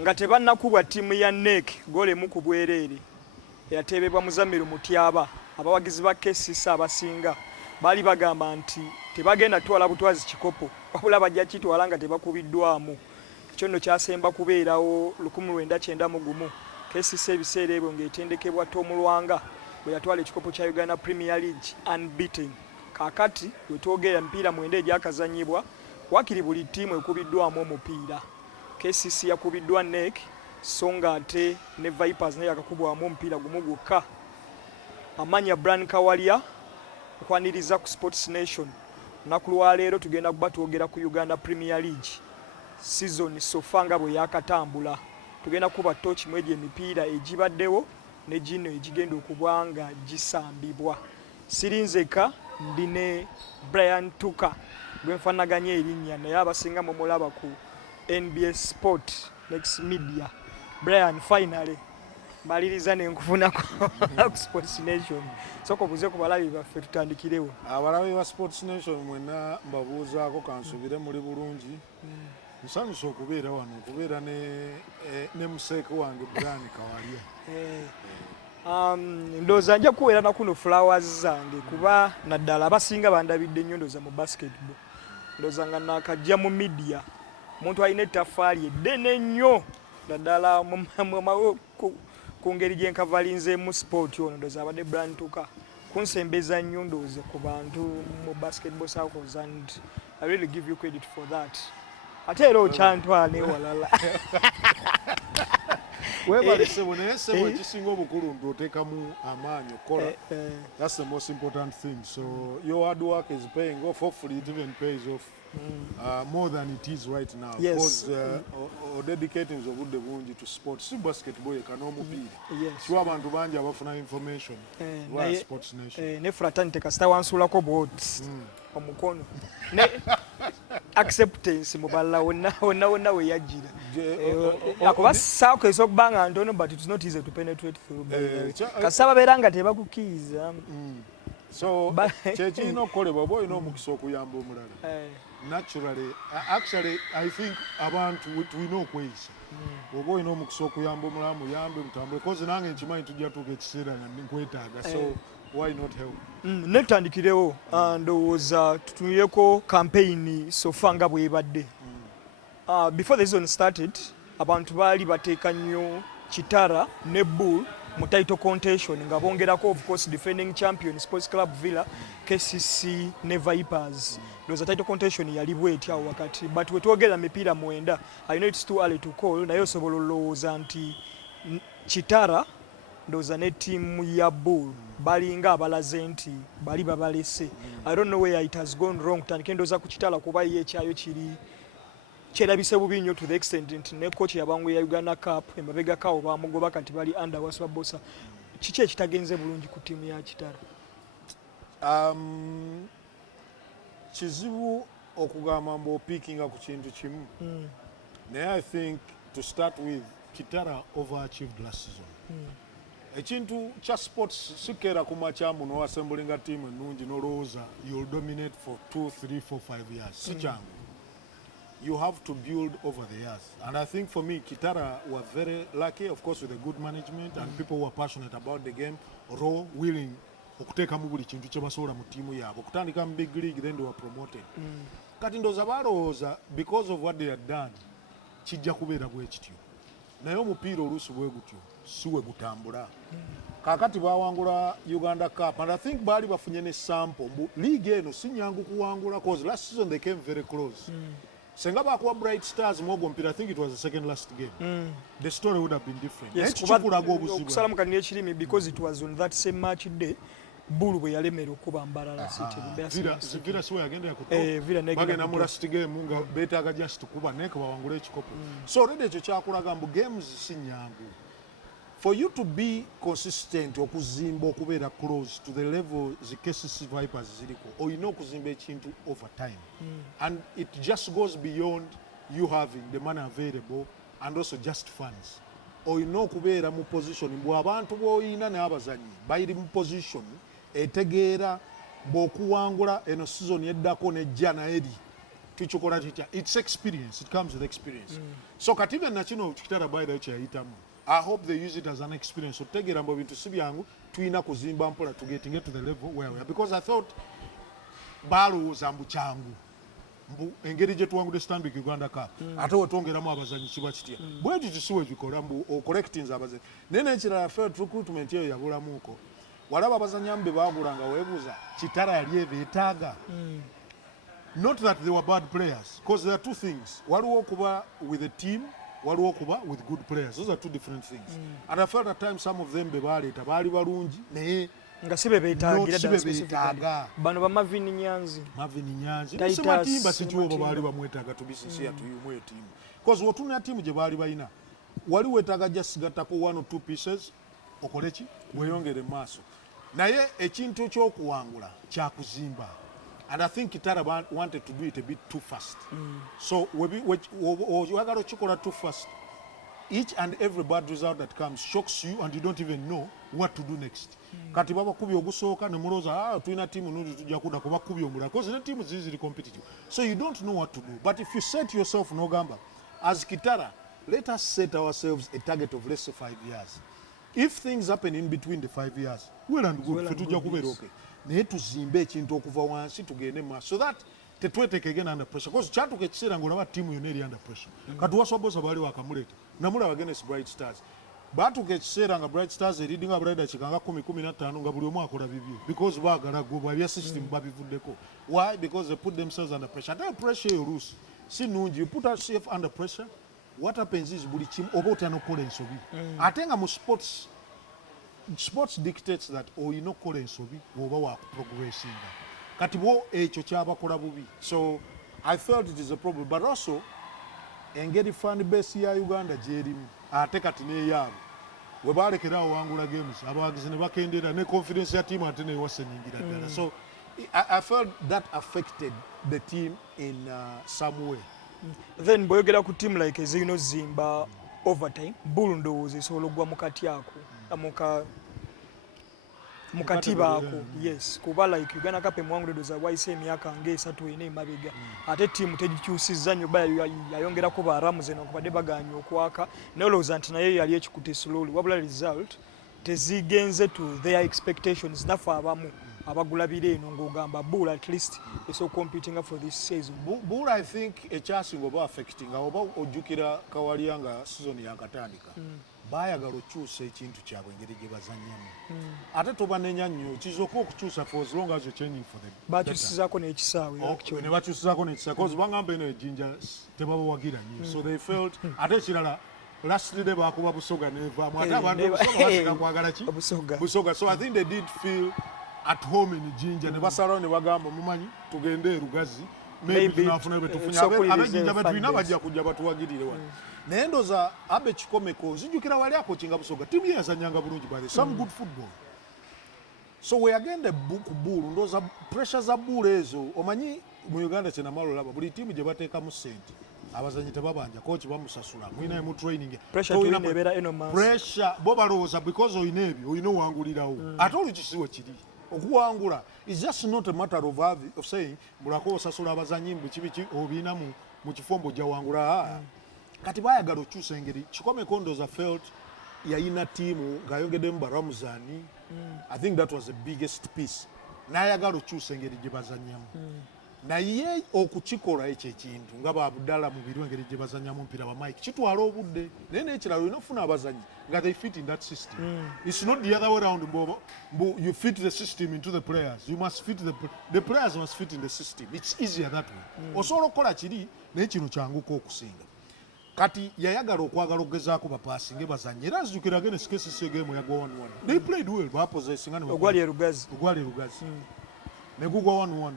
nga tebannakubwa ttiimu ya NEC goole mu ku bwereere eyatebebwa Muzamiru Mutyaba. Abawagizi ba KCC abasinga baali bagamba nti tebagenda twala butwazi Ekikopo wabula bajja kitwala nga tebakubiddwamu. Ekyo nno kyasemba kubeerawo 1991 KCC ebiseera ebyo ng'etendekebwa Tom Lwanga bwe yatwala Ekikopo kya Uganda Premier League unbeaten. Kaakati bwe twogera emipiira mwenda egyakazanyibwa wakiri buli ttiimu ekubiddwamu omupiira. KCC yakubiddwa NEC so nga ate ne Vipers naye yakakubwamu omupiira gumu gwokka. Amanya Tuka Kawalya okwaniriza ku SportsNation. Lunaku lwa leero tugenda kuba twogera ku Uganda Premier League season sofa nga bwe yakatambula. Tugenda kuba tochi mu emipiira egibaddewo ne gino egigenda okuba nga gisambibwa. Sirinzeka ndi ne Tuka gwenfanaganya erinnya naye abasinga mu mulaba ku NBS Sport Next Media. Brian finally maliriza nenkufuna ku SportsNation. Soko buze ku balabi baffe tutandikirewo. Abalabi ba SportsNation mwena mbabuuzaako kansubire muri bulungi. Nsanyusa okubeera wano okubeera ne museeke wange Tuka Kawalya. Ndowooza nja kuweera na kuno flowers zange kuba naddala abasinga bandabidde nnyo ndowooza mu basketball. Ndowooza nga nakajja mu media omuntu alina ettaffaali eddene ennyo naddala ku ngeri gye nkavalinzeemu sport ono ndowooza abadde Tuka kunsembeza nnyo ndowooza ku bantu mu basketball circles and I really give you credit for that. Ate era okyantwala ewalala. Webalesebo naye sebo ekisinga obukulu ndoteekamu amaanyi okola. That's the most important thing. So your hard work is paying off. Hopefully it even pays off more than it is right now. Yes. Because dedicating obudde bungi to sport. Si basketball ekanomupiira. Yes. So abantu bangi abafuna information via SportsNation. Ne fraternity kasita wansulako boards omukono. Ne acceptance mu balala wonna we yajjira. Akuba saako esokubanga ntono but it's not easy to penetrate through. Kasaba beranga tebakukiiza. So kyekirina okukolebwa oba olina omukisa okuyamba omulala. Naturally, actually, I think abantu tulina okweyisa. Oba olina omukisa okuyamba omulala muyambe mutambule because nange nkimanyi tujja tuuka ekiseera nga nkwetaaga. So why not help? Netutandikirewo ndowooza tutunireko campaign sofa nga bwebadde. Before the season started, abantu baali bateeka nnyo Kitara ne Bull mu title contention nga bongerako of course defending champion Sports Club Villa, KCC ne Vipers. Ndowooza title contention yali bwetya awo wakati but wetwogera mipiira mwenda I know it's too early to call naye osobola olowooza nti Kitara ndowooza ne ttiimu ya Bull balinga abalaze nti bali babalese. I don't know where it has gone wrong. Tandike ndowooza ku Kitala kuba ye ekyayo kiri kyerabise bubi nnyo to the extent nti ne coach yabangu ya Uganda Cup emabega kawo bamugoba kati bali under waswa bossa. Kiki ekitagenze bulungi ku ttiimu ya Kitara? Kizibu okugamba mbu opickinga ku kintu kimu. Naye I think to start with Kitara overachieved last season. Ekintu kya sports sikeera ku makyamu n'owasembulinga ttiimu ennungi n'olowooza you'll dominate for 2, 3, 4, 5 years. Si kyangu. You have to build over the years. And I think for me, Kitara were very lucky, of course, with a good management and people who are passionate about the game, raw, willing, okuteekamu buli kintu kye basobola mu ttiimu yaabwe. Okutandika mu big league, then they were promoted. Kati ndowooza balowooza, because of what they had done, kijja kubeera bwe kityo. Naye omupiira oluusi bwe gutyo, si we gutambula. Kaakati bawangula Uganda Cup, and I think baali bafunye ne sample. League eno si nyangu kuwangula, because last season they came very close. Senga bakuwa Bright Stars mwogo mpira, I think it was the second last game. The story would have been different. Yes, kusalamu kanile chirimi because it was on that same match day. Bull bwe yalemera okuba Mbarara City. Villa siwe yagenda yakutoka. Villa bagenda mu last game nga betaaga just kuba NEC bawangula Ekikopo. So already ekyo kyakulaga mbu games si nyangu. For you to be consistent okuzimba okubeera close to the level the KCC Vipers ziriko olina okuzimba ekintu over time. And it just goes beyond you having the money available and also just funds. Olina okubeera mu position mbw abantu b'olina n'abazanyi bayiri mu position etegeera bw'okuwangula eno season yeddako nejja naeri tuchikola chicha. It's experience. It comes with experience. So katika na kino kitara by the kyayitamu. I hope they use it as an experience. So tegera mbo bintu sibyangu tuina kuzimba mpola to getting it to the level where we are. Because I thought balu zambu changu. Mbu engeri je tuwangude Stanbic Uganda Cup. Ate otongeramu abazanyi kiba kitia. Bwe tusiwe bikola mbu o correcting abazanyi. Nene ekirala fair recruitment yeyo yabulamuko. Walaba abazanyambe babulanga webuza kitara yali ebeetaaga. Not that they were bad players, because there are two things. Waliwo kuba with a team, waliwo kuba with good players. Those are two different things. And I felt at times some of them bebaleeta baali balungi naye nga sibe beetaaga bano ba Marvin Nyanzi sima timba sikiwo baali bamwetaaga to be sincere to you mwe team. Because wotuna team gye baali balina wali wetaaga just gatako one or two pieces okoleki weyongere maaso naye ekintu ekyokuwangula kyakuzimba. And I think Kitara wanted to do it a bit too fast. So you got to chikola too fast. Each and every bad result that comes shocks you and you don't even know what to do next. Kati baba kubi ogusoka ne muloza tuina timu nundi tujja kuda kuba kubi omula because the team is easily competitive. So you don't know what to do. But if you set yourself no gamba as Kitara, let us set ourselves a target of less than 5 years. If things happen in between the 5 years, well and good, tujja kubera okay. Naye tuzimbe ekintu okuva wansi tugende maaso so that tetweteke again under pressure because kyatuka ekiseera ng'olaba tiimu yonna eri under pressure. Kati wasobosa baali wakamuleta namulaba against Bright Stars baatuka ekiseera nga Bright Stars eridi nga Bright kikanga 10-15 nga buli omu akola bibyo because baagala goba bya system babivuddeko. Why? Because they put themselves under pressure. Ate pressure you lose si nungi. You put yourself under pressure, what happens is buli kimu oba otanokola ensobi. Ate nga mu sports dictates that oyina okukola ensobi oba wa progressing. Kati bo ekyo kyabakola bubi. So I felt it is a problem, but also engeri fan base ya Uganda gyerimu ate kati neyaabo we balekerawo wangula games abawagizi ne bakendera ne confidence ya team ate newasenyingira ddala. So I felt that affected the team in some way. Then boyogera ku team like ezino zimba overtime Bull ndowooza esobola ogwa mukati ako mukatiba ako. Yes, kuba like Uganda Cup emwanguledo za waise emyaka ng'esatu ine emabega ate timu tegikyusizza nnyo baya yayongerako baramu zeno kubadde baganya okwaka nolowooza nti naye yali ekikutte slowly wabula result tezigenze to their expectations. Nafe abamu abagulabira eno ng'ogamba Bull at least is so competing for this season. Bull I think ekyasinga oba affecting oba ojjukira Kawalya nga season yakatandika bayagala okyusa ekintu kyabwe engeri gye bazannyamu ate tobanenya nnyo kizoka okukyusa for as long as you're changing for them. Bakyusizaako n'ekisaawe ne bakyusizaako n'ekisaawe because bangamba eno ejjinja tebabawagira nnyo so they felt ate ekirala last day bakuba Busoga nevaamu ate abantu Busoga basika kwagala ki Busoga. So I think they did feel at home in Jinja ne basalawo ne bagamba mumanyi tugende e Lugazi maybe tunafuna betufunya abejinja betulina bajja kujja batuwagirire wano naye ndoza abe kikomeko nzijukira wali ako kinga Busoga timu yazanyanga bulungi by some good football. So we agenda ku Bull ndoza pressure za Bull ezo omanyi mu Uganda kyena malo laba buli timu gye bateeka mu sente abazanyi tebabanja coach bamusasula mwina mu training pressure bo balowooza because oyina ebyo oyina owangulirawo ate olukisiwe kiri okuwangula is just not a matter of saying mulako osasula abazanyi mbikibiki obiina mu kifombo gya wangula kati bayagala okyusa engeri kikomeko ndoza felt yayina tiimu ng'ayongeddemu baramuzani. I think that was the biggest piece n'ayagala okyusa engeri gye bazannyamu naye okukikola ekyo ekintu nga babudala mu biru engeri gye bazannyamu omupiira ba Mike kitwala obudde naye n'ekirala olina okufuna abazanyi nga they fit in that system. It's not the other way around you fit the system into the players. You must fit the players must fit in the system. It's easier that way. Osobola okukola kiri naye kino kyanguka okusinga. Kati yayagala okwagala okugezaako bapaasinge bazannyi era nzijukira against KCC game yagwa 1-1. They played well bapossessing ogwali e Lugazi ne gugwa 1-1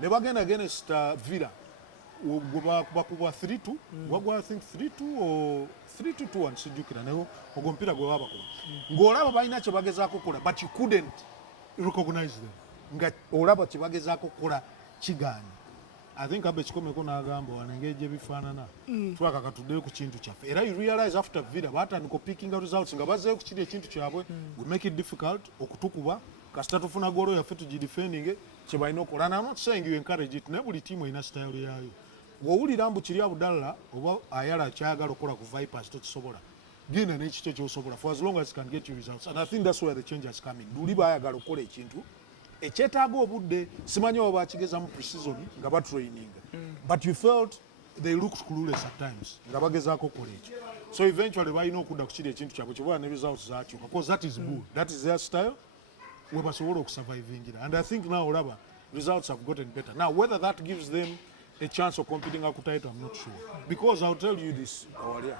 ne bagenda against Villa bakubwa 3-2 wagwa I think 3-2 or 3-2 nsijjukira naye ogwo omupiira gwe babakuba ng'olaba balina kye bagezaako kukola but you couldn't recognize them nga olaba kye bagezaako kukola kigaanye. I think abe kikomeko n'agamba wano engeri gye bifaanana twakaka tuddeyo ku kintu kyaffe era you realize after Villa batandika picking results nga bazzeeyo ku kiri ekintu kyabwe we make it difficult okutukuba kasita tufuna goolo yaffe tugidefending kye balina okukola. I'm not saying you encourage it naye buli tiimu erina style yaayo wowulira mbu kiri abudalla oba ayala kyayagala okukola ku Vipers tokisobola genda n'ekikyo ky'osobola for as long as it can get you results, and I think that's where the change is coming. Luli bayagala okukola ekintu ekyetaaga obudde, simanyi oba bakigeza mu pre-season nga batraining, but you felt they looked clueless at times nga bagezaako okukola ekyo, so eventually balina okudda ku kiri ekintu kyabwe kyobola ne results zakyuka, because that is good, that is their style, we basobola okusurvivingira, and I think now olaba results have gotten better. Now whether that gives them a chance of competing at title, I'm not sure, because I'll tell you this, Kawalya,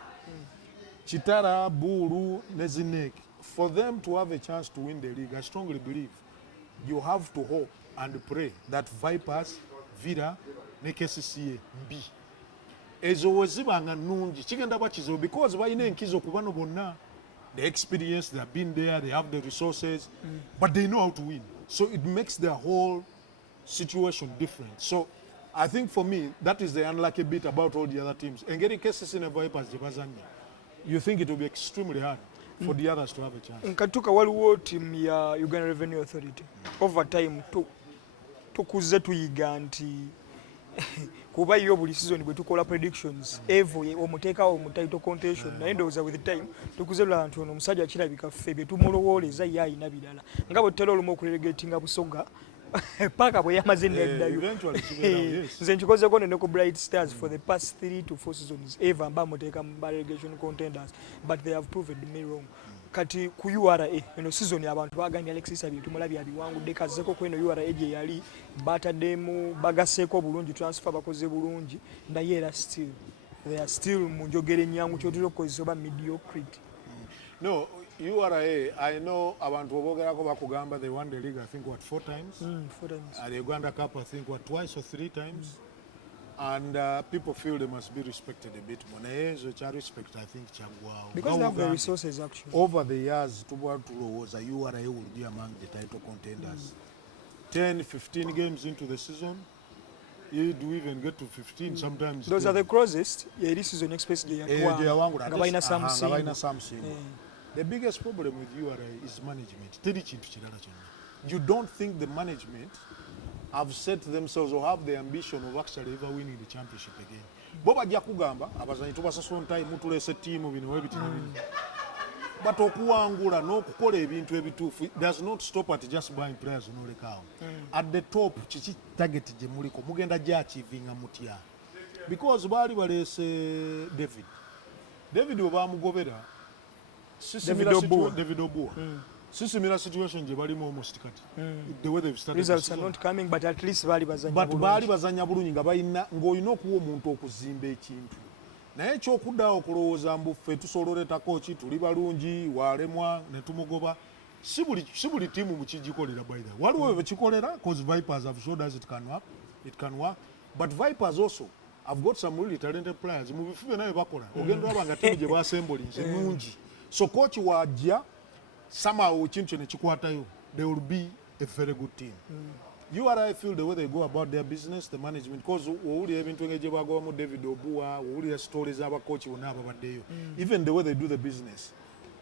Chitara, Buru, Nezinek, for them to have a chance to win the league, I strongly believe you have to hope and pray that Vipers, Vira, ne KCCA mbi ezo wezibanga nungi kigenda bakizo, because balina enkizo ku bano bonna, the experience, they have been there, they have the resources, but they know how to win, so it makes their whole situation different. So I think for me that is the unlucky bit about all the other teams. And getting cases in a Vipers, you think it will be extremely hard for the others to have a chance. Nkatuka waliwo team ya Uganda Revenue Authority over time tukuze tuyiga nti kuba yo buli season bwe tukola predictions evo omuteekawo mu title contention naye ndowooza with time tukuze lula nti ono omusajja kirabika ffe bye tumulowoleza ye ayina birala nga bwe tutera olumu okurelegatinga Busoga paka bwe yamaze neddayo nze nkikozeko ne ku Bright Stars for the past 3 to 4 seasons eva mba muteeka mu relegation contenders, but they have proven me wrong. Kati ku URA eno season abantu bagambye Alexis Abye tumulabye abiwangudde kazzeko ku eno URA gye yali bataddemu bagaseeko bulungi transfer bakoze bulungi naye era still they are still mu njogera ennyangu kyotera okukozesa oba mediocrity. No, URA, I know abantu obogerako bakugamba they won the league I think what 4 times. 4 times. The Uganda Cup I think what twice or 3 times. And people feel they must be respected a bit more. I respect, I think, Chagwao. Because they have the resources, actually. Over the years, URA will be among the title contenders. 10, 15 games into the season, you do even get to 15 sometimes. Those are the closest. Yeah, this season especially. The biggest problem with URA is management. You don't think the management have set themselves or have the ambition of actually ever winning the championship again. Boba jakugamba abazanyi tubasasula ntayi mutulese tiimu bino webitina bino. But okuwangula n'okukola ebintu ebituufu does not stop at just buying players n'olekaawo. At the top kiki target gye muliko mugenda gya achievinga mutya. Because baali baleese David obamugobera David Obua. Similar situation gye balimu almost kati. The way they've started. Results are not coming, but at least baali bazanya bulungi nga balina ng'olina okuwa omuntu okuzimba ekintu. Naye ekyokuddawo okulowooza mbu ffe tusololeta ki tuli balungi walemwa ne tumugoba si buli tiimu mukigikolera by the way. Waliwo bekikolera because Vipers have showed us it can work, but Vipers also have got some really talented players. Mu bifu byonna bye bakola ogenda olaba nga tiimu gye baasembolize nungi, so coach wajja somehow ekintu ne kikwatayo, they will be a very good team. URA feel the way they go about their business, the management, because owulira ebintu engeri gye bagobamu David Obua, owulira stories z'abakochi bonna ababaddeyo, even the way they do the business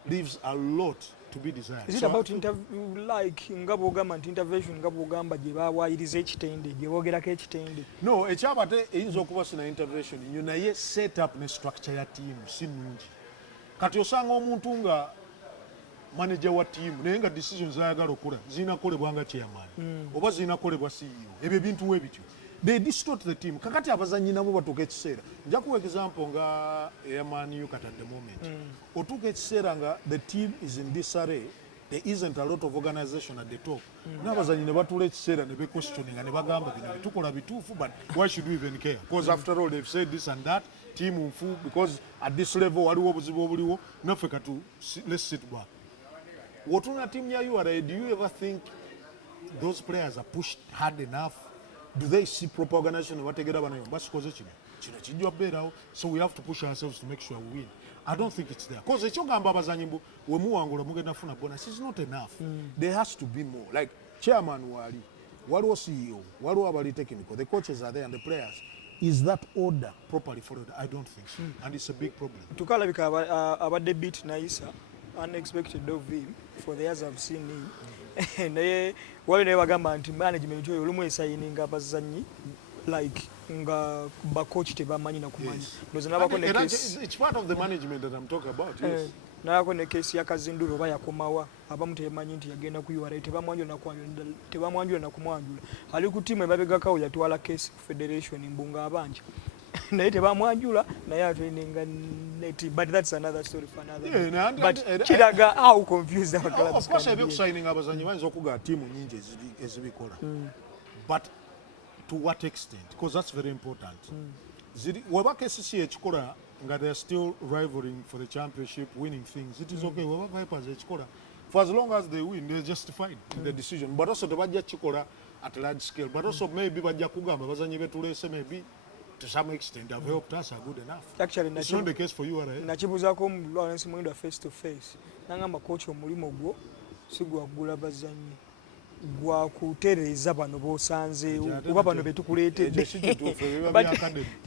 leaves a lot to be desired. Is it about like nga bw'ogamba nti intervention nga bw'ogamba gye bawaayiriza ekitende gye boogerako ekitende? No, ekyabate eyinza okuba sina intervention nnyo naye set up ne structure ya tiimu si nnungi. Kati osanga omuntu nga manager wa tiimu naye nga decisions ayagala okukola zinakolebwa nga chairman oba zinakolebwa CEO, ebyo ebintu webityo they distort the team. Kakati abazanyi nabo batuuka ekiseera, nja kuwa example nga Man U at the moment. Otuuka ekiseera nga the team is in disarray, there isn't a lot of organization at the top. N'abazanyi ne batuula ekiseera ne questioning ne bagamba bino bitukola bituufu, but why should we even care? Because after all they've said this and that, team nfu, because at this level waliwo obuzibu obuliwo, naffe katu let's sit back. Wotuna team ya URA, do you ever think those players are pushed hard enough? Do they see proper organization? So we have to push ourselves to make sure we win. I don't think it's there. Because it's not enough. There has to be more. Like chairman wali, waliwo CEO, waliwo abali technical, the coaches are there and the players. Is that order properly followed? I don't think so. And it's a big problem. Tukalabika abadde beat Naisa, unexpected of him for the years I've seen him. Naye wali naye bagamba nti management oyo olumu esayininga abazanyi like nga ba coach tebamanyi na kumanya Yes. ndoza nabako ne case It's part of the management that I'm talking about. Yes. nabako ne case ya Kazinduro oba yakomawa abamu tebamanyi nti yagenda ku URA tebamwanjula na kumwanjula ali ku timu ebabegakawo yatwala case ku federation mbunga abanja naye tebamwanjula naye atweninga neti, but that's another story for another Yeah, but kiraga how confused our clubs of course can be. ebyokusigning abazanyi bayinza okuga tiimu nyingi ezibikola but to what extent, because that's very important. Weba KCC ekikola nga they are still rivaling for the championship, winning things, it is okay. Weba Vipers ekikola, for as long as they win, they're justified in the decision. But also tebajja kikola at a large scale, but also maybe bajja kugamba abazanyi betulese maybe to some extent have helped us are good enough. Actually, it's not the case for you, right? Nachibuzaako mu Lawrence Mwenda face to face nangamba coach omulimo gwo sigwagula bazanyi gwa kutereeza bano bosanze oba bano betukuleetedde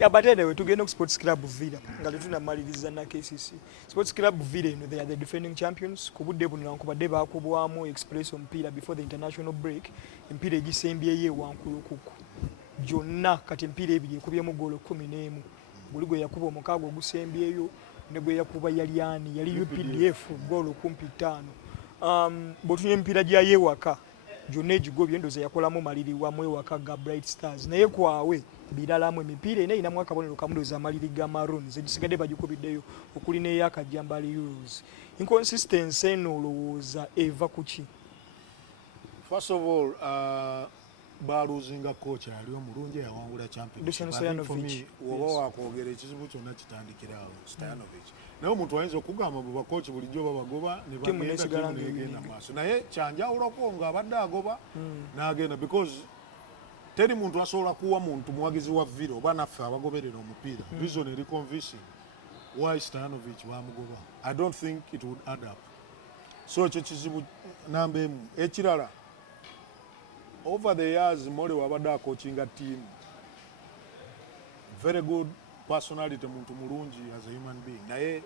abatende we tugenda ku Sports Club Villa nga tetunamaliriza na KCC. Sports Club Villa eno they are the defending champions ku budde buno nankubadde baakubwamu express omupiira before the international break empiira egisembyeyo wankulukuku gyonna kati empiira ebiri ekubyemu goolo 11 buli gwe yakuba omukaaga ogusembyeyo ne gwe yakuba yali UPDF goolo kumpi 5 bw'otunya empiira gya yeewaka gyonna egigobye ndoza yakolamu maliri wamu ewaka ga Bright Stars naye kwawe biralamu emipiira ena erinamu akabonero kamudoza amaliri ga Maroons egisigadde bagikubiddeyo okuli n'eyakajjambali Euros. Inconsistency eno olowooza eva ku ki? First of all, baluzinga coach ali omulungi yawangula championship. For me, woba wakwogera ekizibu kyonna kitandikirawo Stojanovic. Naye omuntu ayinza okugamba bwe bakochi bulijjo babagoba ne bagenda negenda maaso. Naye kyanjawulako ng'abadde agoba n'agenda because teri muntu asobola kuwa muntu muwagizi wa Villa oba naffe abagoberera omupiira. Reason eri convincing why Stojanovic bamugoba. I don't think it would add up. So ekyo kizibu namba emu. Ekirala, over the years, Mole wabada coaching a team. Very good personality, muntu mulungi as a human being. Naye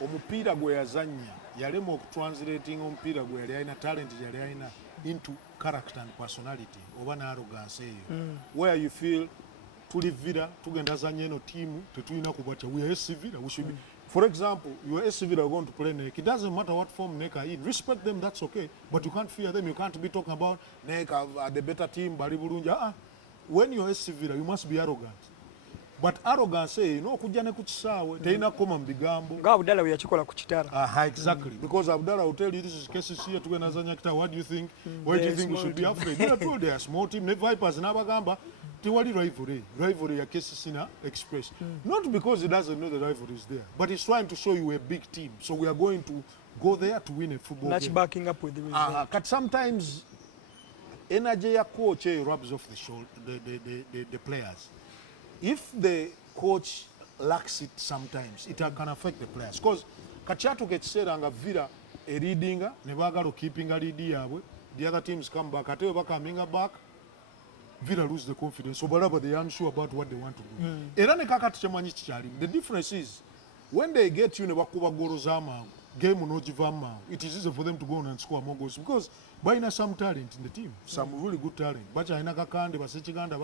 omupiira gwe yazanya yalema okutranslating omupiira gwe yali alina talent yali alina into character and personality oba na arrogance eyo. Where you feel tuli Villa tugenda zanya eno team tetulina kubata we are SC Villa we should be. For example, your SC Villa are going to play NEC. It doesn't matter what form NEC are in. Respect them, that's okay. But you can't fear them. You can't be talking about NEC are the better team, Bali Burunja. When you're SC Villa, you must be arrogant. But arrogance, you know, kujane kuchisawe, teina koma mbigambo. Nga Abdallah yachikola kuchitara. Exactly. Because Abdallah will tell you this is KCC here to Nazanya Kita. What do you think? Why do you think we should be afraid? They are told they are small team. The Vipers Nabagamba. Tiwali rivalry ya KCC na Express. Not because he doesn't know the rivalry is there, but he's trying to show you a big team. So we are going to go there to win a football game. Not backing up with the result. But sometimes energy ya coach rubs off the shoulder, the players. If the coach lacks it sometimes, it can affect the players. Because kachatu kechisera nga Villa a leadinga, nebagalo keeping a lead yabwe, the other teams come back, atewe baka minga back, Villa lose the confidence, so whatever they are unsure about what they want to do. The difference is, when they get you nebakuba goro zama, game unojivama, it is easy for them to go on and score more goals because Balina some talent in the team, some really good talent. Bacha ina kakande, basechiganda,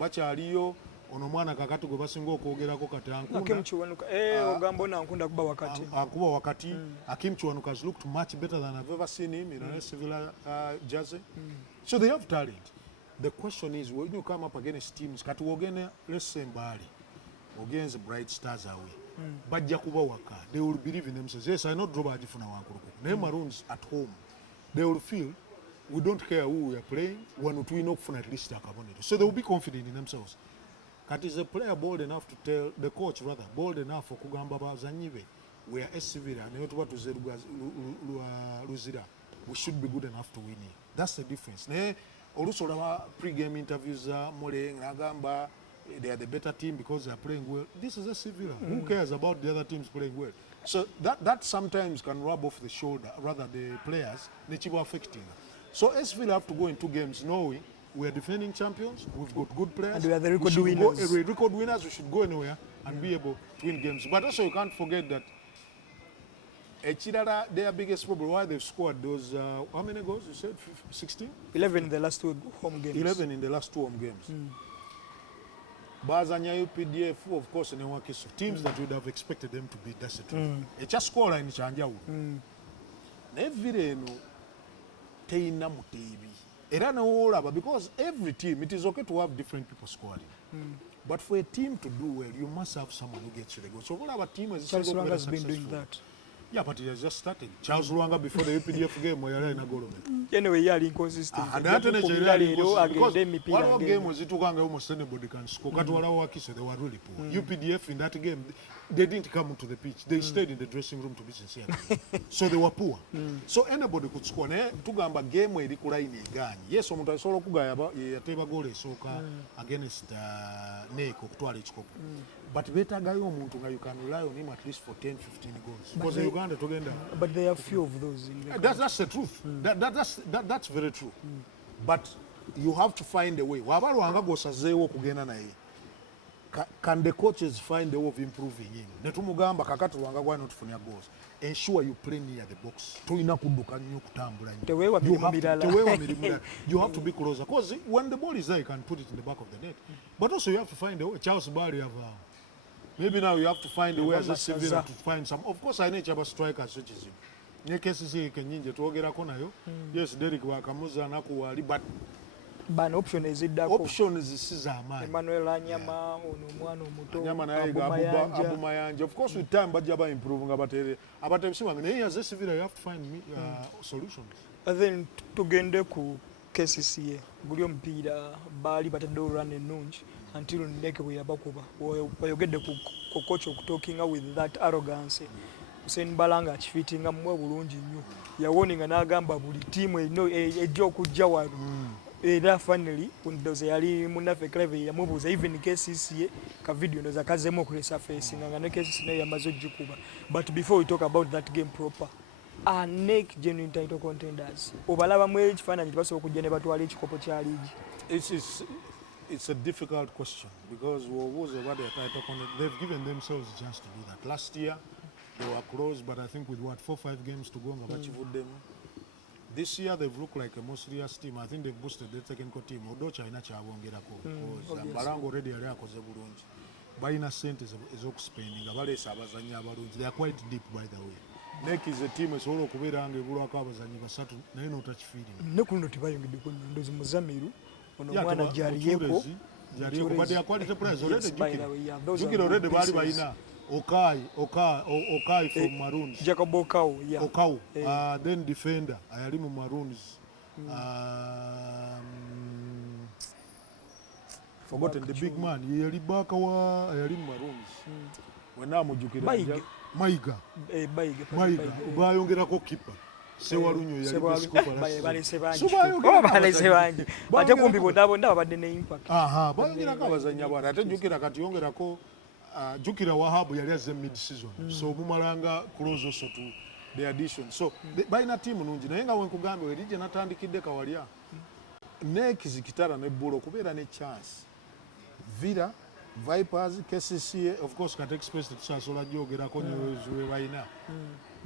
bacha aliyo, onomwana kakatu gwe basinga okwogerako kati Akimchuanuka ogambo na nkunda kuba wakati. Akuba wakati. Akimchuanuka has looked much better than I've ever seen him in a Sevilla jersey. So they have talent. The question is, when you come up against teams, kati wogene, let's say Mbali, against Bright Stars away, bajja kuba waka, they will believe in themselves. Yes, I know Droba Ajifuna Wankuruku. Name Maroons at home, they will feel, we don't care who we are playing, when we know at least a carbonate. So they will be confident in themselves. Kati is a player bold enough to tell, the coach rather, bold enough for Kugamba Zanyive, we are SC Villa, and not to Luzira, we should be good enough to win here. That's the difference. Also, pre-game interviews, Mole, Nagamba, they are the better team because they are playing well. This is a Sevilla. Who cares about the other teams playing well? So that sometimes can rub off the shoulder, rather the players, Nechibo affecting. So Sevilla have to go in 2 games knowing we are defending champions, we've got good players. And we are the record winners. Record winners, we should go anywhere and be able to win games. But also you can't forget that Echidara, their biggest problem, why they've scored those, how many goals? You said 16? 11 in the last 2 home games. 11 in the last 2 home games. bazanya UPDF of course ne Wakiso teams that you would have expected them to beat, that's the truth. Ekya scoreline kyanjawulo naye vire eno teyina muteebi era newoolaba because every team it is okay to have different people scoring but for a team to do well you must have someone who gets you the goal. So olaba team Charles Lwanga has been doing that. Yeah, but he has just started. Charles Lwanga before the UPDF game where yali na goal. Anyway, yali inconsistent. And that ne cheri because what game was it tukanga almost anybody can score. Kati wala Wakiso they were really poor. UPDF in that game they didn't come to the pitch. They stayed in the dressing room to be sincere. So they were poor. So anybody could score. Ne tugamba game eri kulaini eganyi. Yes, omuntu asobola okugaya yateba goal esooka against Neko kutwala Ekikopo. But betagayo omuntu nga you can rely on him at least for 10-15 goals. Because Uganda togenda. But there are few of those in the that's the truth. That's very true. But you have to find a way. Waba Lwanga gosazeewo okugenda naye. Can the coaches find a way of improving him? Netumugamba kakati Lwanga gwa not funya goals. Ensure you play near the box. Toina kudduka nnyo kutambula nnyo. You have to be closer. Because when the ball is there, you can put it in the back of the net. But also you have to find a way. Charles Barry have maybe now you have to find a way as a civilian to find some. Of course, I need to have strikers such as him. Nyekesi kenyinje twogerako nayo. Yes, Derek Wakamuza nakuwali but ban option eziddako. Options zisizamaanyi. Emmanuel Anyama ono omwana omuto. Anyama naye Abu Mayanja. Of course with time bajja ba improve nga batere. Abatebisiwanga naye as a civilian you have to find solutions. And then tugende ku KCCA. Buli omupiira baali batadde olurana ennungi. Until Neke we abakuba bayogedde ku coach okutalkinga with that arrogance Hussein Balanga akifittinga mwe bulungi nnyo yawoninga n'agamba buli tiimu ejja okujja wano era finally ndoze yali munnaffe Clave yamubuuza even KCCA ka video ndoza kazemu okulesa face nga ne KCCA naye yamaze ogikuba. But before we talk about that game proper NEC genuine title contenders obalaba mu ekifaananyi tebasobola okujja ne batwala ekikopo kya liigi. It's a difficult question because they've given themselves a chance to do that. Last year they were close, but I think with 4-5 games to go, them. This year they've looked like a more serious team. I think they've boosted the technical team. Although China because Barango already are Balina Cent is spending. They are quite deep, by the way. NEC is a team as well. Mwana Jariyeko but they are quality players already. Jukira already bali baina Okai from Maroons. Jacob Okau, then defender ayali mu Maroons. Forgotten the big man yali baka wa ayali mu Maroons. Wena mujukira Maiga bayongerako keeper. Sewalunyo yali balese bangi ate kumbi bonna babadde ne impact. Bayongerako abazanya bwana ate jukira kati yongerako jukira Wahabu yali azze mid season so mumalanga close also to the addition so balina team nungi naye nga wenkugambe werije natandikidde Kawalya NEC zikitara ne Bulo kubeera ne chance Villa Vipers KCCA of course Cat Express tusasola jogerako nyewezuwe balina.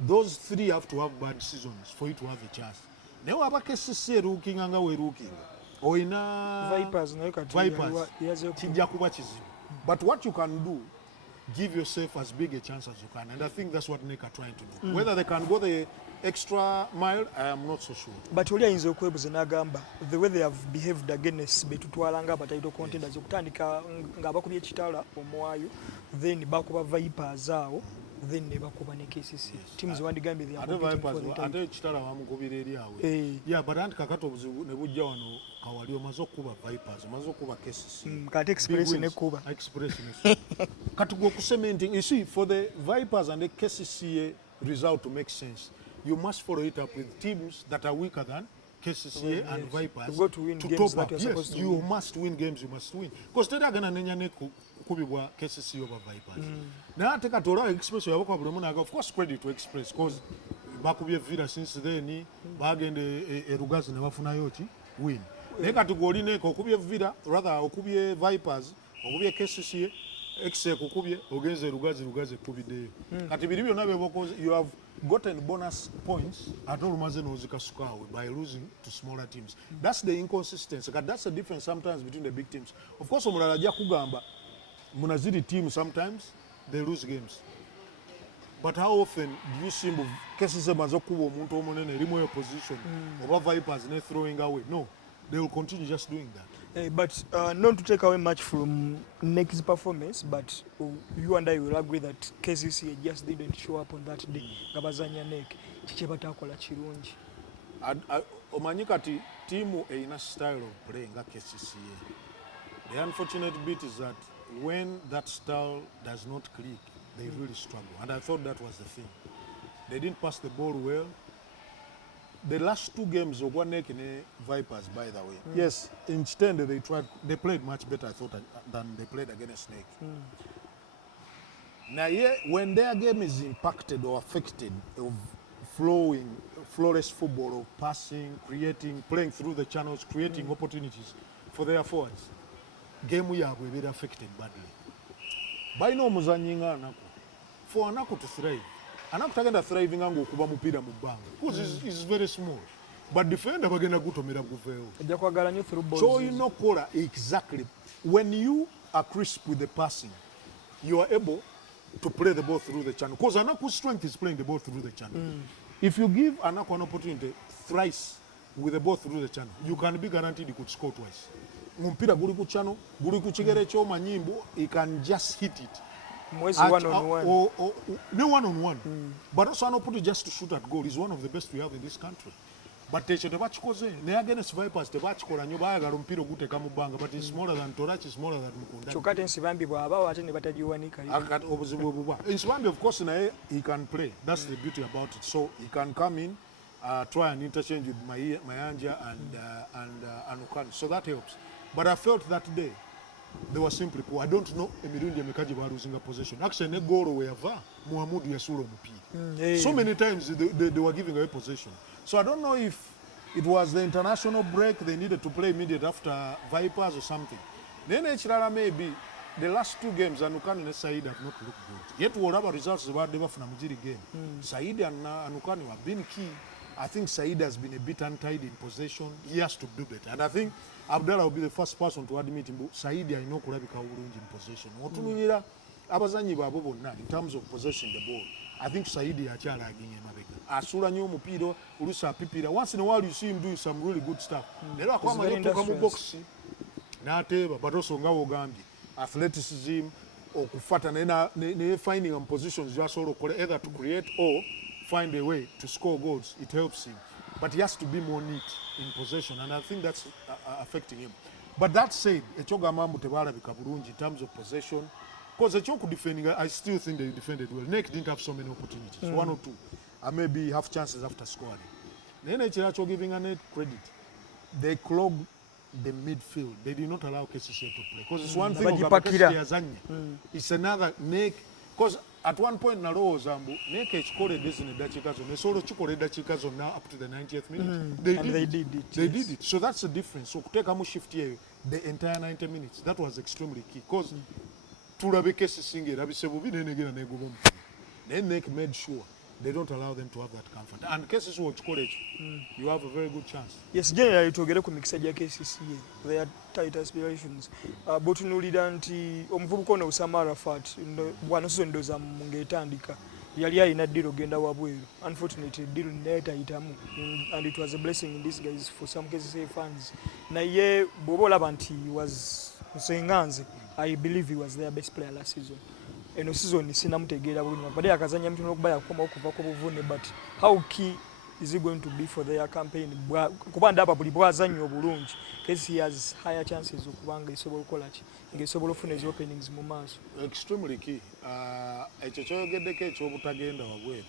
Those three have to have bad seasons for you to have a chance. Naye waba KCCA rooking anga we rooking oina Vipers kijja kuba kizibu. But what you can do, give yourself as big a chance as you can, and I think that's what NEC are trying to do. Whether they can go the extra mile, I am not so sure. But oli ayinza okwebuza n'agamba the way they have behaved against betutwalanga abatitle contenders okutandika nga bakubye ekitala omwayo then bakuba Vipers awo then ne bakuba ne KCC teams wandigambye they are competing for the title. Ate ekitala bamugobera eri awe. Yeah, but anti kakato obuzibu ne bujja wano Kawalya omaze okuba Vipers omaze okuba KCC. Kati Express ne kuba. Express ne. Kati go cementing. You see, for the Vipers and the KCCA result to make sense, you must follow it up with teams that are weaker than KCCA and Vipers. You got to win games that you're supposed to win. You must win games, you must win. Because they're going to nenya kubibwa KCCA over Vipers. Now take a tola Express of course credit to Express because bakubye Villa since then bagende erugazi ne bafuna yoti win. Neka tugoli neko okubye Villa rather okubye Vipers okubye KCCA exe kukubye ogenze rugazi kubide. Kati biri byonna beboko you have gotten bonus points at all maze nozikasukawe by losing to smaller teams. That's the inconsistency. That's the difference sometimes between the big teams. Of course omulala ajja kugamba Munaziri team sometimes they lose games. But how often do you see cases of Mazoku Muntu Monene remove position over Vipers and throwing away? No, they will continue just doing that. But not to take away much from Nick's performance, but you and I will agree that KCCA just didn't show up on that day. Gabazanya Nick, Chichebatakola Chirunji. Omanyikati team a style of playing at KCCA. The unfortunate bit is that when that style does not click, they really struggle. And I thought that was the thing. They didn't pass the ball well. The last 2 games of one neck in Vipers, by the way. Yes, in Stende they played much better, I thought, than they played against Snake. Now, yeah, when their game is impacted or affected of flawless football, of passing, creating, playing through the channels, creating opportunities for their forwards, game we have been affected badly. By no muzanyinga anako. For anako to thrive. Anako tagenda thriving ango kuba mupira mubanga. Because is very small. But defender bagenda gutomera guveo. So you know Kola exactly. When you are crisp with the passing, you are able to play the ball through the channel. Because Anako's strength is playing the ball through the channel. If you give Anako an opportunity thrice with the ball through the channel, you can be guaranteed he could score twice. Mumpira guli ku channel, guli ku kigere ky'oma nyimbo, he can just hit it. Mwezi one-on-one. No one-on-one. But also an opportunity just to shoot at goal is one of the best we have in this country. But techo tebachikoze, ne against Vipers tebachikola nyo bayagala omupiira oguteka mu bbanga, but it's smaller than Torachi, smaller than Mukunda. Chokate Nsibambi bw'aba ate ne batagiwanika. Akati obuzibu obubwa. Nsibambi of course naye he can play. That's the beauty about it. So he can come in, try and interchange with Mayanja and Anukani. So that helps. But I felt that day they were simply poor. I don't know emirundi emekaji ba losing a possession. Actually ne goal weyava Muhammadu yasula omupira. So many times they were giving away possession. So I don't know if it was the international break they needed to play immediate after Vipers or something. Then Echirara maybe the last 2 games Anukani and Said have not looked good. Yet whatever results about they were from Mujiri game. Said and Anukani have been key. I think Said has been a bit untied in possession. He has to do better. And I think Abdallah will be the first person to admit him. Said I know kulabika bulungi in possession. Otunulira abazanyi babo bonna in terms of possessing the ball. I think Said akyala aginye mabega. Asula nyo omupira olusa apipira. Once in a while you see him doing some really good stuff. Lero akwama yotoka mu box n'ateeba but also nga wogambye athleticism okufata ne finding on positions y'asobola okukola either to create or find a way to score goals. It helps him. But he has to be more neat in possession, and I think that's affecting him. But that said, Echoga Mambu tebalabika bulungi in terms of possession, because Echoku defending, I still think they defended well. Nek didn't have so many opportunities, 1 or 2, and maybe have chances after scoring. Then Echoga giving a net credit. They clogged the midfield. They did not allow KCCA to play. Because it's one thing about KCCA, it's another Nek, because at one point Naro Zambu, Neke scored this in the Dachikazo. They sort of scored the Dachikazo now up to the 90th minute. They did it. They did it. So that's the difference. So take a shift here, the entire 90 minutes. That was extremely key. Because Turabeke Singe, Rabisebubi, then Nek made sure they don't allow them to have that comfort. And cases watch college, you have a very good chance. Yes, generally to get a mixed KCCA, they are tight aspirations. But no lidanti, Omvubuko no Samara fat, one sondoza mungetandika. Yalia in a deal genda wabwe. Unfortunately, deal neta itamu, and it was a blessing in disguise for some KCCA fans. Na ye Bobo Labanti was saying, I believe he was their best player last season. Eno season sinamutegeera bulungi bali akazanya mtu n'okubaya okukoma okuva ku buvune, but how key is it going to be for their campaign kuba ndaba buli bwazannya obulungi case he has higher chances okubanga esobola okukola ki ng'esobola ofuna ezi openings mu maaso. Extremely key. Ekyo kyogeddeko ekyobutagenda wabweru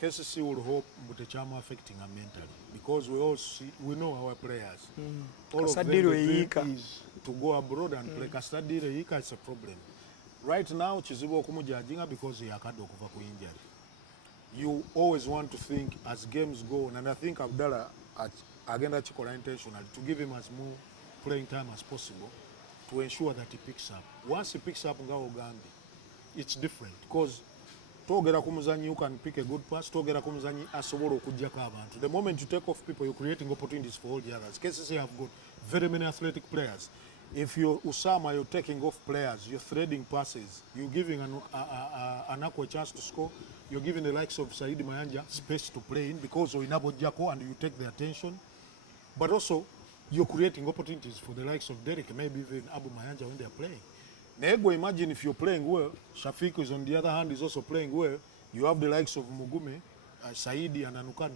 KCC will hope Mutechama affecting her mentally, because we know our players. All of them, the dream is to go abroad and play. Kasadire Ika is a problem. Right now, Chizubo Kumujajinga because he had injury. You always want to think as games go, and I think Abdallah agenda chikola intentional to give him as more playing time as possible to ensure that he picks up. Once he picks up Nga Uganda, it's different because Togera Kumuzanyi, you can pick a good pass. Togera Kumuzanyi asobolo kujja abantu. The moment you take off people, you're creating opportunities for all the others. KCC have got very many athletic players. If you're Usama, you're taking off players, you're threading passes, you're giving Anako a chance to score, you're giving the likes of Saidi Mayanja space to play in because of Inabo Jako and you take the attention. But also, you're creating opportunities for the likes of Derek, maybe even Abu Mayanja when they're playing. Nego, imagine if you're playing well, Shafiq is on the other hand is also playing well, you have the likes of Mugume, Saidi and Anukani.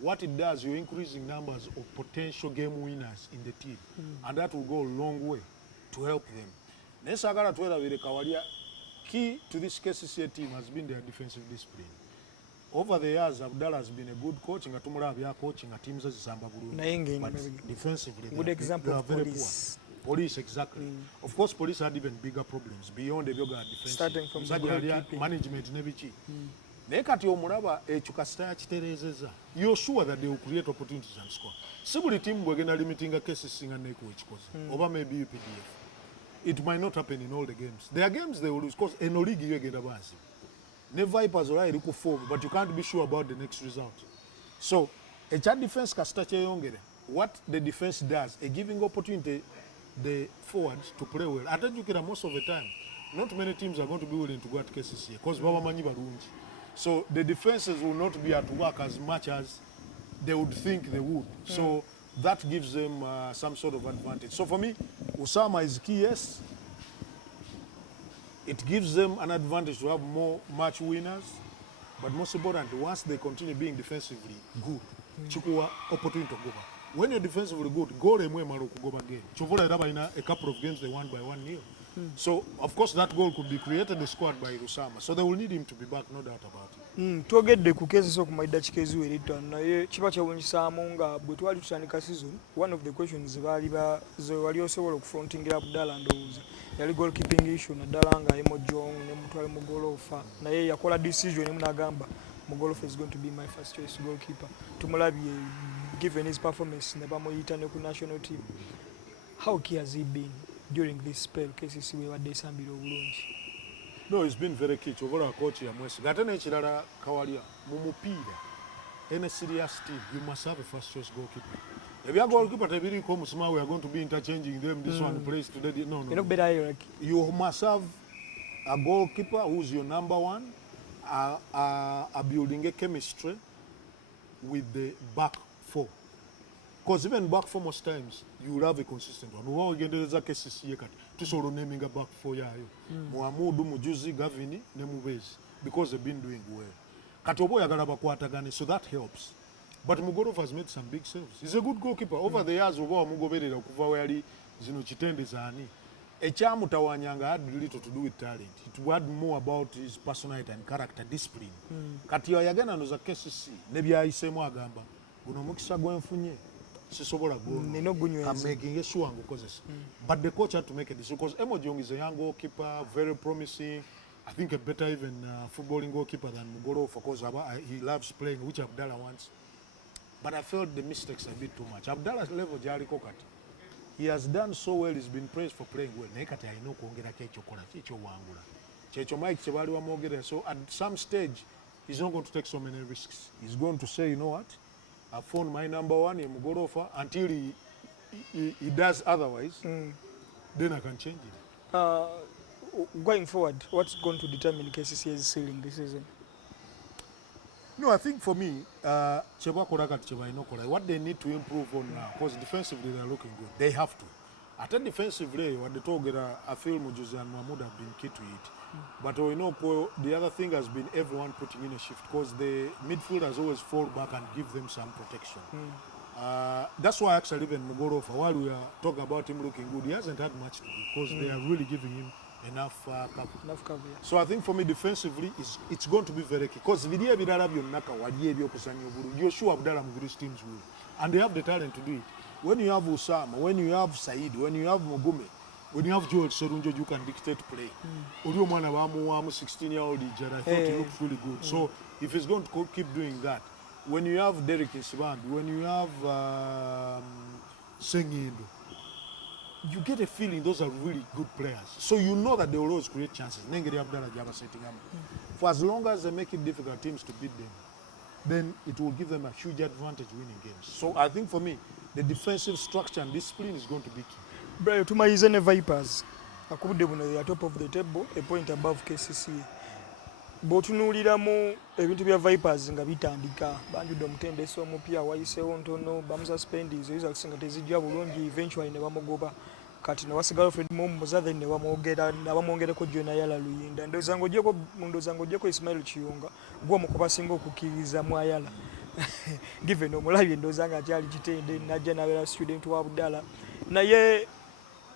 What it does, you're increasing numbers of potential game winners in the team. And that will go a long way to help them. Nesagara Twela with Kawalya, key to this KCCA team has been their defensive discipline. Over the years, Abdallah has been a good coach, and Gatumura Abia coaching a team as Zamba Guru. But defensively, good example of very Police. Poor. Police, exactly. Of course, Police had even bigger problems beyond the yoga defense. Starting from the goalkeeping. Management, Nevichi. Nekati omulaba ekukasta kitereezeza. You're sure that they will create opportunities and score. Sibuli team bwegena limiting a cases singa neko ekikoze. Over maybe UPDF. It might not happen in all the games. There are games they will lose because in league you get a basi. Ne Vipers already look form, but you can't be sure about the next result. So, a chat defense kasta cheyongere. What the defense does, a giving opportunity the forwards to play well. I think you can most of the time. Not many teams are going to be willing to go at KCCA because Baba Manyi Barunji. So the defenses will not be at work as much as they would think they would. So that gives them some sort of advantage. So for me, Usama is key, yes. It gives them an advantage to have more match winners. But most importantly, once they continue being defensively good, chukua opportunity to go back. When you're defensively good, go remwe maruku go back game. Chovola Raba in a couple of games they won by 1-0. So, of course, that goal could be created and scored by Usama. So they will need him to be back, no doubt about it. Twogedde ku keezi z'okumalidda kikeezi eri ttaano naye kiba kyewunyisaamu nga bwe twali tutandika season one of the questions ze wali osobola okufrontingira Abdallah ndowooza yali goalkeeping issue naddala nga Emojong ne mutwale mu goloofa naye yakola decision emu n'agamba mu goloofa is going to be my first choice goalkeeper. Tumulabye given his performance ne bamuyita ne ku national team. How key has he been during this spell KCC we wadde esambira obulungi? No, it's been very key. Chovola coach ya mwesi. Gatene chilala Kawalya. Mumupira. In a serious team, you must have a first choice goalkeeper. If you are goalkeeper, we are going to be interchanging them. This one plays today. No. You know better hierarchy. You must have a goalkeeper who's your number one, building a chemistry with the back four. Because even back four most times, you will have a consistent one. Uwa ugendeleza KCCA kati. Tusoro naming a back four yayo. Muamudu, Mujuzi, Gavini, Nemubezi. Because they've been doing well. Katobo yagalaba kwatagani, so that helps. But Mugorov has made some big saves. He's a good goalkeeper. Over the years, Uwa Mugoberera kuva wali zino chitende zani. Echamu Tawanyanga had little to do with talent. It had more about his personality and character, discipline. Kati yagana noza KCC, nebya isemo agamba. Guno mukisa gwenfunye. I'm making sure I'm but the coach had to make a decision because Emojong is a young goalkeeper, very promising. I think a better even footballing goalkeeper than Mugoro because he loves playing, which Abdallah wants. But I felt the mistakes a bit too much. Abdallah's level, Jari Kokat, he has done so well. He's been praised for playing well. So at some stage, he's not going to take so many risks. He's going to say, you know what? I found my number one in Mugorofa until he does otherwise, then I can change it. Going forward, what's going to determine KCCA's ceiling this season? No, I think for me, what they need to improve on now, because defensively they're looking good. They have to. At a defensively, what they talk I feel Mujuzi and Mahmoud have been key to it. But we know the other thing has been everyone putting in a shift because the midfielders always fall back and give them some protection. That's why actually even Mugorofa, while we are talking about him looking good, he hasn't had much to do because they are really giving him enough cover. Yeah. So I think for me defensively, it's going to be very key because you're sure Abdallah Muguri's teams will. And they have the talent to do it. When you have Usama, when you have Said, when you have Mugume, when you have George Serunjo, you can dictate play. 16-year-old Ijera, I thought he looked really good. So if he's going to keep doing that, when you have Derek Isiband, when you have Sengindo, you get a feeling those are really good players. So you know that they will always create chances. For as long as they make it difficult teams to beat them, then it will give them a huge advantage winning games. So I think for me, the defensive structure and discipline is going to be key. Bro, tumayize ne Vipers. Akubudde buno ya top of the table, a point above KCC. Bw'otunuuliramu ebintu bya Vipers nga bitandika, banjudde omutendesi omupya wayiseewo ntono, bamususpendiza oyinza kusinga tezijja bulungi, eventually ne bamugoba. Kati ne wasigala Fred Mumuza then ne bamwongerako Jona Yala Luyinda. Ndowooza ng'oggyeko Ismail Kiyunga, gw'omu ku basinga okukkiriza mu Ayala. Given omulabye ndowooza ng'akyali kitende, n'ajja n'abeera student wa Budala. Naye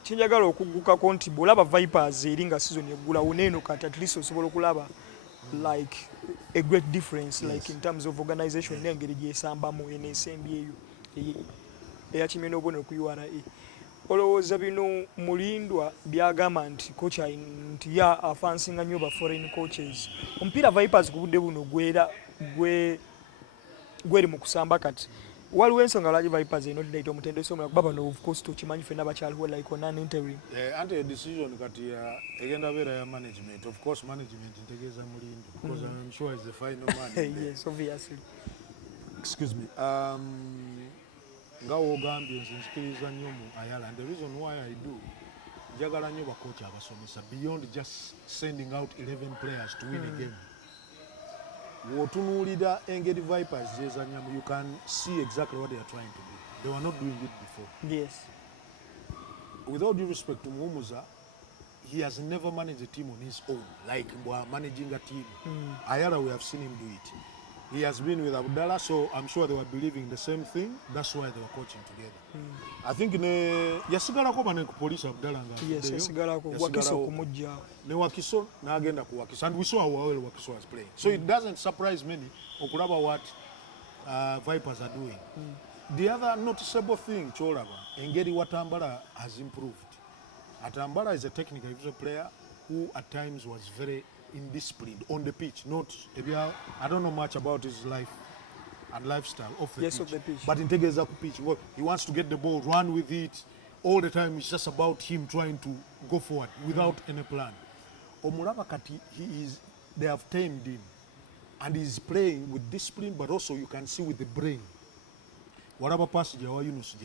kyenjagala okuggukako nti bw'olaba Vipers eri nga season eggulawo n'eno kati at least osobola okulaba like a great difference, yes. Like in terms of organization n'engeri gyesambamu eneesembyeyo eyakimye n'obubonero ku URA. Olowooza bino Mulindwa byagamba nti kocha nti ya afansinga nnyo ba foreign coaches. Omupiira Vipers ku budde buno gweri mu kusamba kati. Waliwo ensonga lwaki Vipers eno ddaita omutendesi omulala kuba bano of course tokimanyi ffenna bakyaliwo like on an interim. Anti decision kati egenda beera ya management. Of course management ntegeeza Mulindwa because I'm sure he's the final man. Yes, obviously. Excuse me. Nga wogambye nze nzikiriza nnyo mu Ayala, and the reason why I do, njagala nnyo bakocha abasomesa beyond just sending out 11 players to win a game. Wotunuulira engeri Vipers gyezannyamu, you can see exactly what they are trying to do. They were not doing it before. Yes. With all due respect to Mumuza, he has never managed a team on his own, like managing a team. Ayala, we have seen him do it. He has been with Abdallah, so I'm sure they were believing the same thing. That's why they were coaching together. I think yasigalako bane ku police Abdallah nga. Yes, yasigalako Wakiso kumujja. Ne Wakiso n'agenda ku Wakiso, and we saw how well Wakiso was playing. So it doesn't surprise many okulaba what Vipers are doing. The other noticeable thing, Cholaba, engeri Watambala has improved. Atambala is a technical player who at times was very indisciplined on the pitch. I don't know much about his life and lifestyle off the pitch. Of the pitch. But in Tegeza pitch, he wants to get the ball, run with it. All the time it's just about him trying to go forward without any plan. Omuraba Kati, they have tamed him. And he's playing with discipline, but also you can see with the brain. Whatever passage Yunus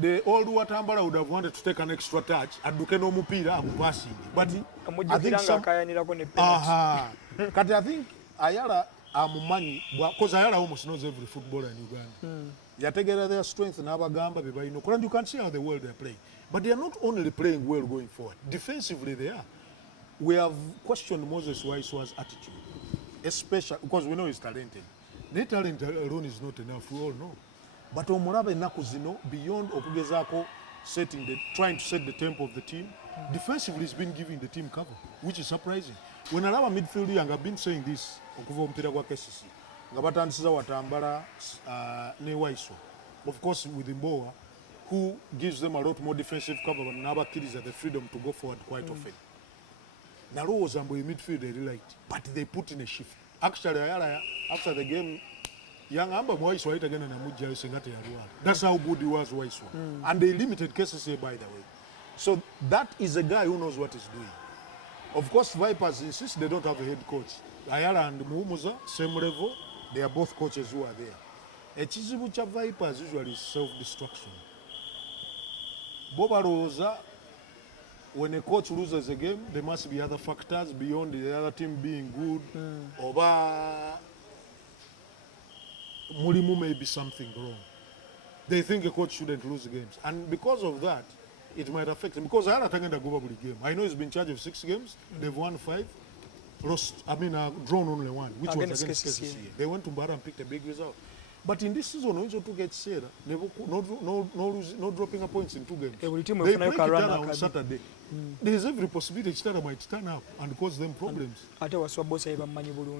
the old Watambala would have wanted to take an extra touch and do no mupira and passing. But I think I think Ayala money because Ayala almost knows every footballer in Uganda. They are taking their strength and Abagamba, and you can see how the world they are playing. But they are not only playing well going forward. Defensively they are. We have questioned Moses Waiswa's attitude, especially because we know he's talented. The talent alone is not enough, we all know. But Omuraba ennaku zino, beyond okugezaako trying to set the tempo of the team, defensively he's been giving the team cover, which is surprising. When alaba midfield young, I've been saying this okuva omupiira gwa KCC, nga batandisiza Watambala ne Waiso. Of course with Mbowa, who gives them a lot more defensive cover, but n'abakkiriza the freedom to go forward quite often. Nalowooza mbu midfield they liked, but they put in a shift. Actually, Ayala, after the game, young Amba Waiswa again and that's how good he was, Waiswa. And they limited KCC, by the way. So that is a guy who knows what he's doing. Of course, Vipers insist they don't have a head coach. Ayala and Muumuza, same level, they are both coaches who are there. A chizibu cha Vipers usually is self-destruction. Boba Rosa, when a coach loses a game, there must be other factors beyond the other team being good. Oba Mulimu may be something wrong. They think a coach shouldn't lose games. And because of that, it might affect him. Because I had a global game. I know he's been in charge of 6 games. They've won 5. Drawn only 1, which was against KCC. They went to Mbara and picked a big result. But in this season, also to get said, no dropping a points in 2 games. They play Kitara on Saturday. There is every possibility Kitara might turn up and cause them problems.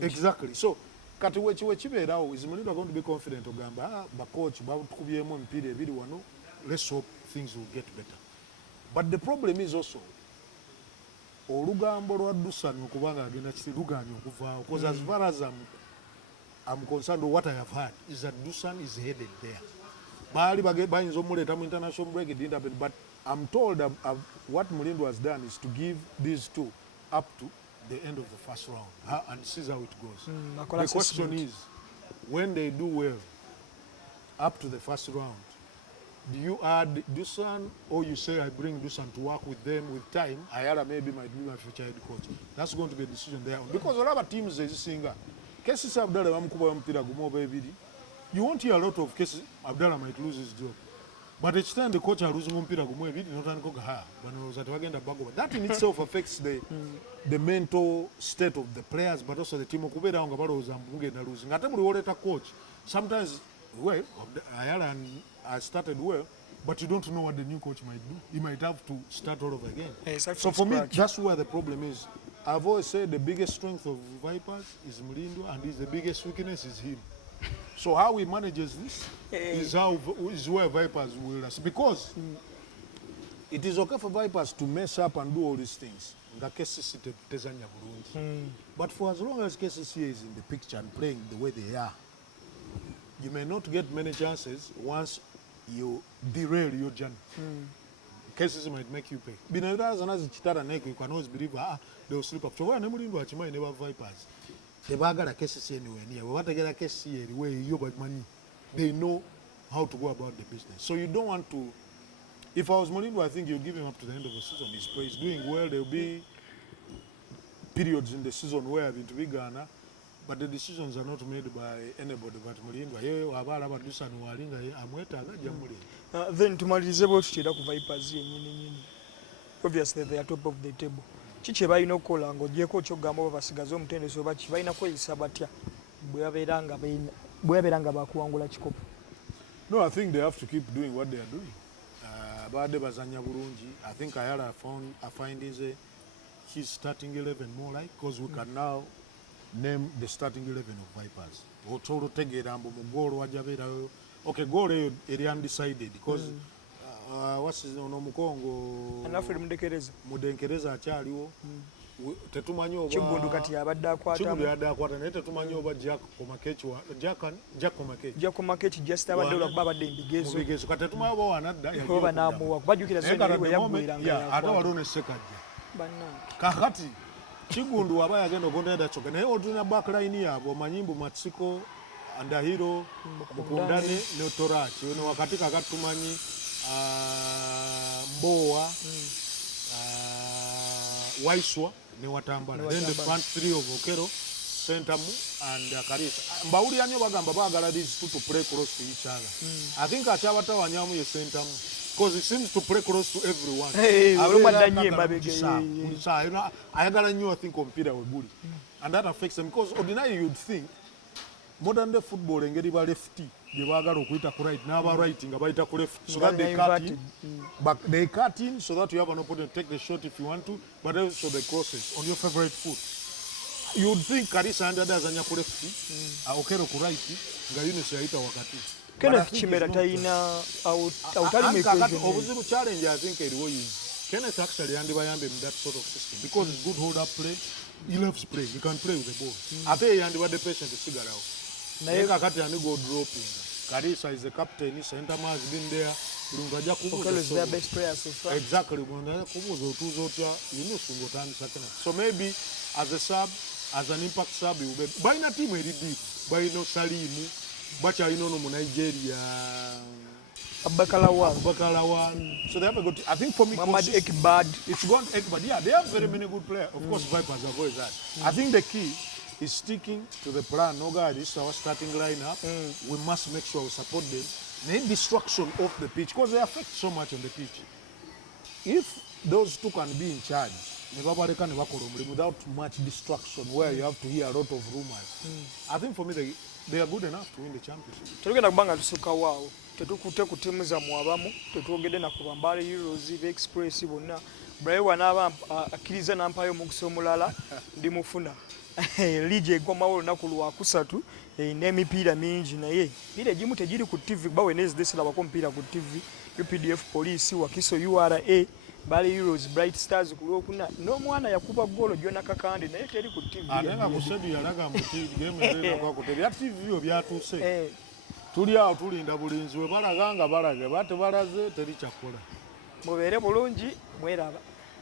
Exactly. So, kati wechibeerawo is Mulindwa going to be confident ogamba bacoach batukubyemu mpira ebiri wano, let's hope things will get better. But the problem is also olugambo lwa Dusan okubanga agenda kiruganya okuvaawo, because as far as I'm concerned, what I have heard is that Dusan is headed there. Baali bayinza omuleeta mu international break, it didn't happen, but I'm told what Mulindwa has done is to give these two up to the end of the first round and see how it goes. The question is, when they do well up to the first round, Do you add Dusan, or you say I bring Dusan to work with them with time? Ayala maybe might be my future head coach. That's going to be a decision there. Because a lot of teams is singer. Cases Abdallah Mamkuba Mpira Gumoba Ebidi. You won't hear a lot of cases Abdallah might lose his job. But each time the coach loses Mpira Gumoba Ebidi, not Ankoga ha. That in itself affects the mental state of the players, but also the team of Kubeda and Gabaro Zambuge and losing. At a coach, sometimes, well, Ayala and I started well, but you don't know what the new coach might do. He might have to start all over again. Hey, so for me, that's where the problem is. I've always said the biggest strength of Vipers is Mlindo, and the biggest weakness is him. So how he manages this is where Vipers will rest. Because it is okay for Vipers to mess up and do all these things. But for as long as KCC is in the picture and playing the way they are, you may not get many chances once you derail your journey. Cases might make you pay. Bino as Chitara Neck, you can always believe they will slip up. So when I'm doing Chima never Vipers, they got a case anywhere near. We want to get a case where you got money. They know how to go about the business. So you don't want to. If I was Molindo, I think you'll give him up to the end of the season. He's doing well. There will be periods in the season where I've been to be Ghana. But the decisions are not made by anybody but Mlindo. Then tumalirize bw'otutera ku Vipers yennyini. Obviously they are top of the table. Kiki balina okukola ng'ogyeko ky'ogamba oba basigaze omutendesi oba ki balina kweyisa batya bwe babeera nga bakuwangula kikopo? No, I think they have to keep doing what they are doing. Baade bazanya bulungi. I think Ayala I find his starting 11 more like, because we can now name the starting 11 of Vipers. Otoro tegerambo mugoro wajabeerayo. Okay, goal eri undecided because what's his name Mukongo Anafred Mudenkereza akyaliwo. Tetumanyi oba Kigundu kati yabadde akwata naye tetumanyi oba Jack Komakechi just abadde olwakuba abadde embigezo kati tetumanyi oba wanadda oba n'amuwa kubajjukira zonna bwe yaggwiranga ate waliwo ne Ssekajja kakati Kigundu aba yagenda okundada kyokka naye otulina backline yaabwe omanyi mbu Matsiko Andahiro Mukundane ne Torachi ono wakati kakati tumanyi Mbowa Waiswa ne Watambala. Then the front three of Okero, Sentamu and Karisa. Mbawuli yanyo bagamba bagala these two to play close to each other. I think Achabata Wanyamu is Sentamu because it seems to play close to everyone. I knew I think computer will bully. And that affects them because ordinarily you'd think modern day football engeri ba lefty je bagala okuyita ku right n'aba right nga bayita ku left so that they cut in but they cut in so that you have an opportunity to take the shot if you want to, but also the crosses on your favorite foot. You would think Karisa and others azanya ku lefty Okero ku right nga Yunus yayita wakati Kenneth Kimera tayina awutali mu equation obuzibu challenge I think eriwo yingi. Kenneth actually yandibayambe in that sort of system because it's good hold up play. He loves playing. He can play with the ball. Ate yandibadde patient sigalawo. Naye kakati ani go dropping. Karisa is the captain. Sentama has been there. Bulungaja kubuza. Is their best player so far. Exactly. Bulungaja kubuza otuzo otya. Yunus ngotandisa kena. So maybe as a sub, as an impact sub, you be. Balina team eri deep. Balina Salimu. Bacha inono mu Nigeria. Abakalawa. So they have a good. I think for me, Ekibad. It's gone Ekibad. Yeah, they have very many good players. Of course, Vipers have always had. I think the key is sticking to the plan. No, guys, this is our starting lineup. We must make sure we support them. The destruction of the pitch, because they affect so much on the pitch. If those two can be in charge, without much destruction, where you have to hear a lot of rumors, I think for me they are good enough to win the championship. Tulugenda kubanga tusuka waawo. Tetukute ku timu za mwabamu, tetwogedde na kubambala Heroes Express bonna. Braewa n'aba akkiriza nampayo omukisa omulala ndi mufuna. Ligi egwamawo olunaku lwakusatu n'emipiira mingi naye emipiira egimu tegiri ku TV kuba Wednesday silabako omupiira ku TV. UPDF Police Wakiso URA Bali Heroes Bright Stars ku Lwokuna n'omwana yakuba ggoolo Jona Kakande naye teri ku TV. Atenga kusedi yalaga mu game erina kwa ku TV. Ya TV yo byatuuse. Tuli awo tulinda bulinzi we balaga nga balage bate balaze teri kyakola. Mubeere bulungi mweraba.